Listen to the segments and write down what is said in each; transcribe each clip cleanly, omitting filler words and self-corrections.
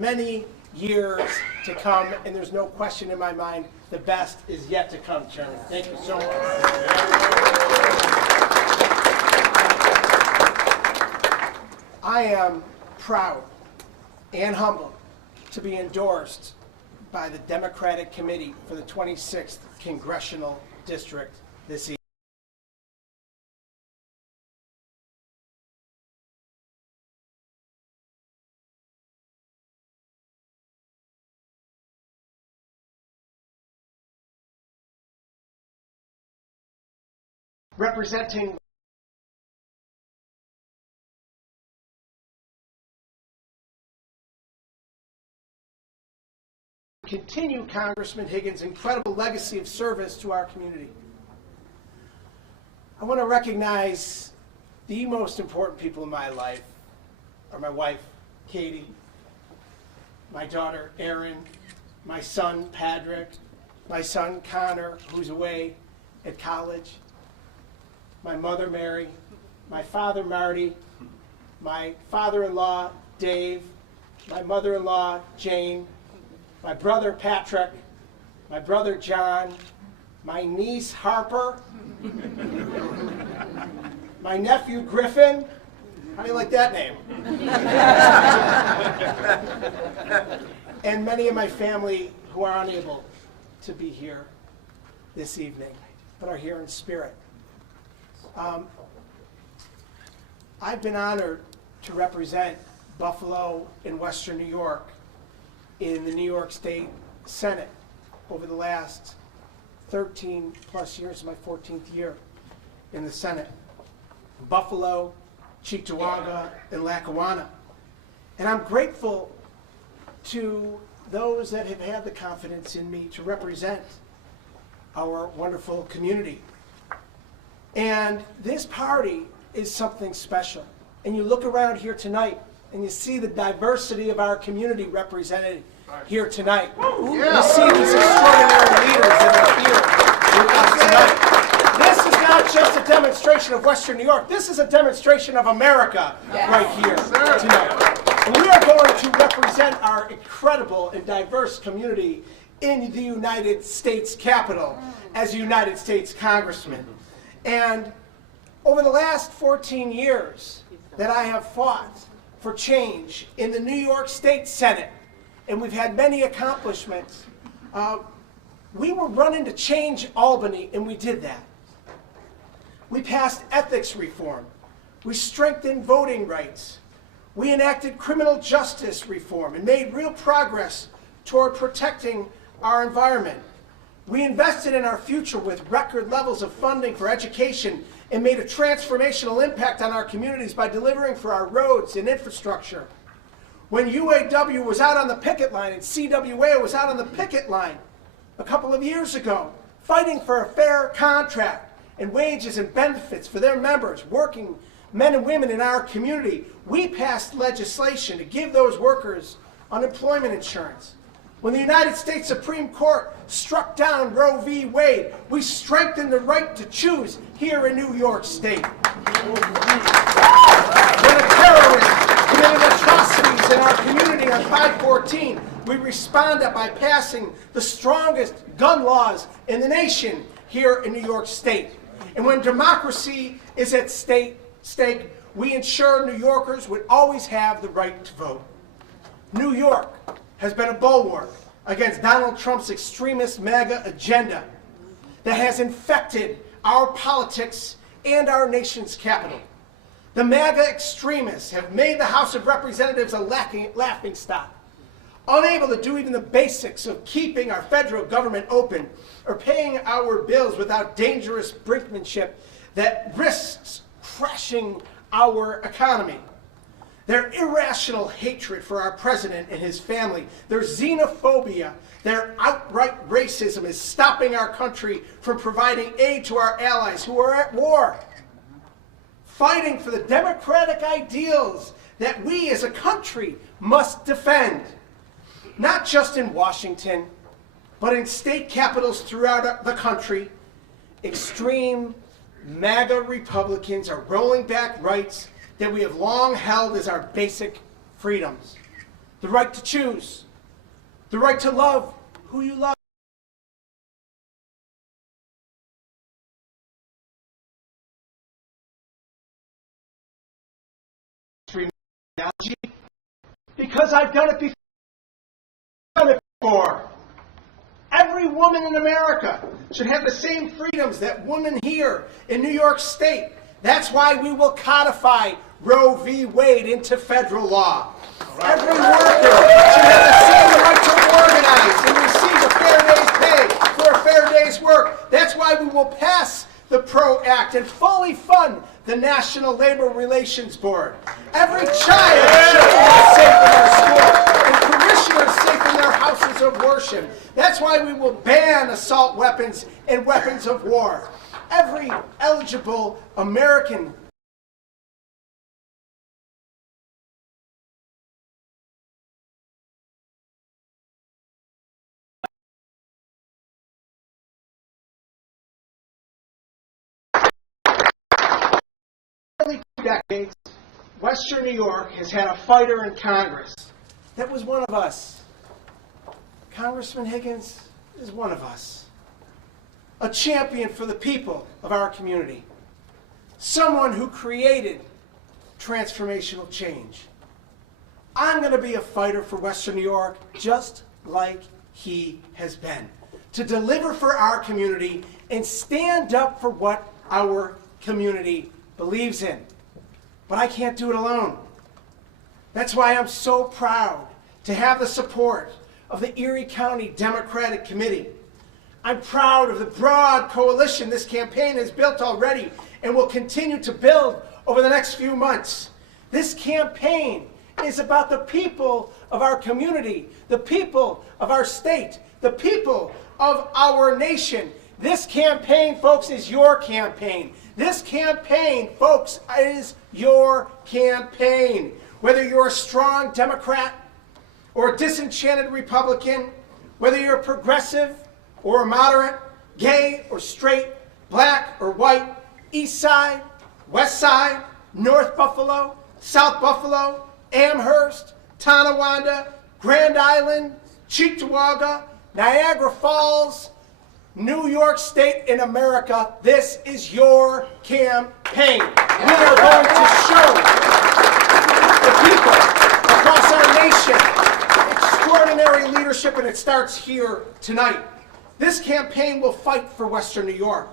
many years to come, and there's no question in my mind, the best is yet to come, Chairman. Thank you so much. I am proud and humbled to be endorsed by the Democratic Committee for the 26th Congressional District this evening. Representing continue Congressman Higgins' incredible legacy of service to our community. I want to recognize the most important people in my life are my wife, Katie, my daughter, Erin, my son, Patrick, my son, Connor, who's away at college, my mother, Mary, my father, Marty, my father-in-law, Dave, my mother-in-law, Jane, my brother, Patrick, my brother, John, my niece, Harper, my nephew, Griffin. How do you like that name? And many of my family who are unable to be here this evening, but are here in spirit. I've been honored to represent Buffalo and Western New York in the New York State Senate over the last 13 plus years, my 14th year in the Senate. Buffalo, Cheektowaga, and Lackawanna. And I'm grateful to those that have had the confidence in me to represent our wonderful community. And this party is something special. And you look around here tonight and you see the diversity of our community represented here tonight. You see these extraordinary leaders that are here with us tonight. This is not just a demonstration of Western New York. This is a demonstration of America right here tonight. And we are going to represent our incredible and diverse community in the United States Capitol as United States Congressmen. And over the last 14 years that I have fought for change in the New York State Senate, and we've had many accomplishments, we were running to change Albany, and we did that. We passed ethics reform. We strengthened voting rights. We enacted criminal justice reform and made real progress toward protecting our environment. We invested in our future with record levels of funding for education and made a transformational impact on our communities by delivering for our roads and infrastructure. When UAW was out on the picket line and CWA was out on the picket line a couple of years ago, fighting for a fair contract and wages and benefits for their members, working men and women in our community, we passed legislation to give those workers unemployment insurance. When the United States Supreme Court struck down Roe v. Wade, we strengthened the right to choose here in New York State. When a terrorist committed atrocities in our community on 5/14, we responded by passing the strongest gun laws in the nation here in New York State. And when democracy is at stake, we ensure New Yorkers would always have the right to vote. New York has been a bulwark against Donald Trump's extremist MAGA agenda that has infected our politics and our nation's capital. The MAGA extremists have made the House of Representatives a laughingstock, unable to do even the basics of keeping our federal government open or paying our bills without dangerous brinkmanship that risks crashing our economy. Their irrational hatred for our president and his family, their xenophobia, their outright racism is stopping our country from providing aid to our allies who are at war. Fighting for the democratic ideals that we as a country must defend. Not just in Washington, but in state capitals throughout the country, extreme MAGA Republicans are rolling back rights that we have long held as our basic freedoms. the right to choose, the right to love who you love. Because I've done it before. Every woman in America should have the same freedoms that women here in New York State. That's why we will codify Roe v. Wade into federal law. Every worker should have the same right to organize and receive a fair day's pay for a fair day's work. That's why we will pass the PRO Act and fully fund the National Labor Relations Board. Every child should be safe in our schools and parishioners safe in their houses of worship. That's why we will ban assault weapons and weapons of war. Every eligible American decades, Western New York has had a fighter in Congress that was one of us. Congressman Higgins is one of us. A champion for the people of our community. Someone who created transformational change. I'm going to be a fighter for Western New York just like he has been. To deliver for our community and stand up for what our community believes in. But I can't do it alone. That's why I'm so proud to have the support of the Erie County Democratic Committee. I'm proud of the broad coalition this campaign has built already and will continue to build over the next few months. This campaign is about the people of our community, the people of our state, the people of our nation. This campaign, folks, is your campaign. This campaign, folks, is your campaign. Whether you're a strong Democrat or a disenchanted Republican, whether you're a progressive or a moderate, gay or straight, black or white, east side, west side, North Buffalo, South Buffalo, Amherst, Tonawanda, Grand Island, Cheektowaga, Niagara Falls, New York State in America, this is your campaign. We are going to show the people across our nation extraordinary leadership, and it starts here tonight. This campaign will fight for Western New York.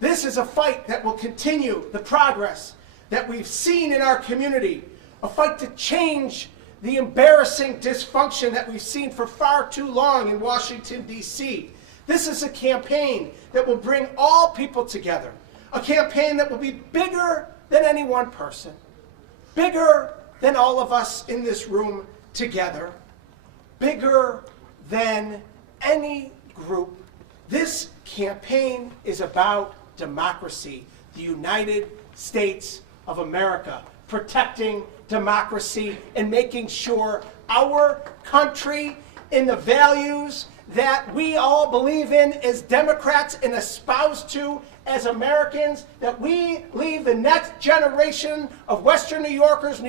This is a fight that will continue the progress that we've seen in our community, a fight to change the embarrassing dysfunction that we've seen for far too long in Washington, D.C. This is a campaign that will bring all people together, a campaign that will be bigger than any one person, bigger than all of us in this room together, bigger than any group. This campaign is about democracy, the United States of America, protecting democracy and making sure our country in the values that we all believe in as Democrats and espouse to as Americans, that we leave the next generation of Western New Yorkers,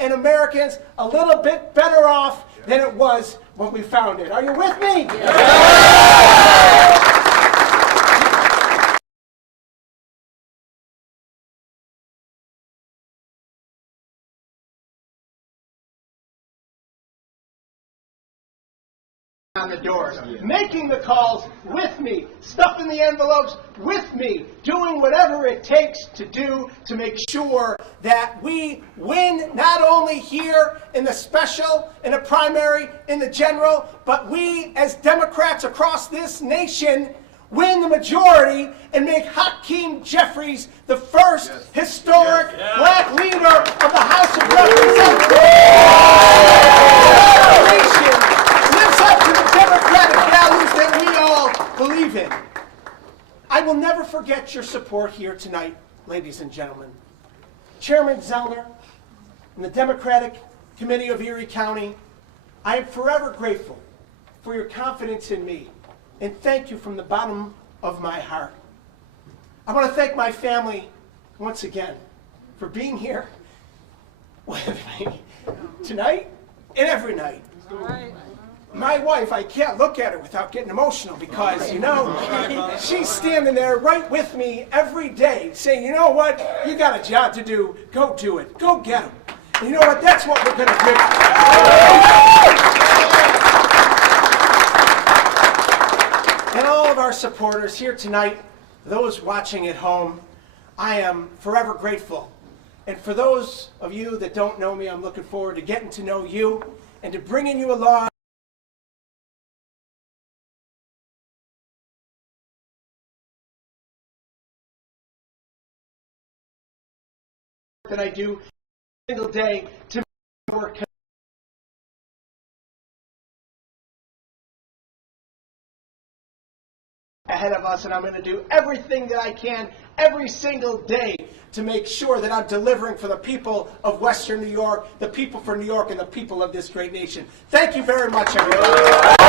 and Americans a little bit better off than it was when we found it. Are you with me? Yeah. On the doors, making the calls with me, stuffing the envelopes with me, doing whatever it takes to make sure that we win not only here in the special, in the primary, in the general, but we as Democrats across this nation win the majority and make Hakeem Jeffries the first historic black leader of the House of Representatives. Lives up to the democratic values that we all believe in. I will never forget your support here tonight, ladies and gentlemen. Chairman Zellner and the Democratic Committee of Erie County, I am forever grateful for your confidence in me, and thank you from the bottom of my heart. I want to thank my family once again for being here with me tonight and every night. My wife, I can't look at her without getting emotional because, you know, she's standing there right with me every day saying, you know what, you got a job to do, go do it, go get them. And you know what, that's what we're going to do. And all of our supporters here tonight, those watching at home, I am forever grateful. And for those of you that don't know me, I'm looking forward to getting to know you and to bringing you along that I do every single day to work ahead of us, and I'm going to do everything that I can every single day to make sure that I'm delivering for the people of Western New York, the people for New York, and the people of this great nation. Thank you very much, everybody.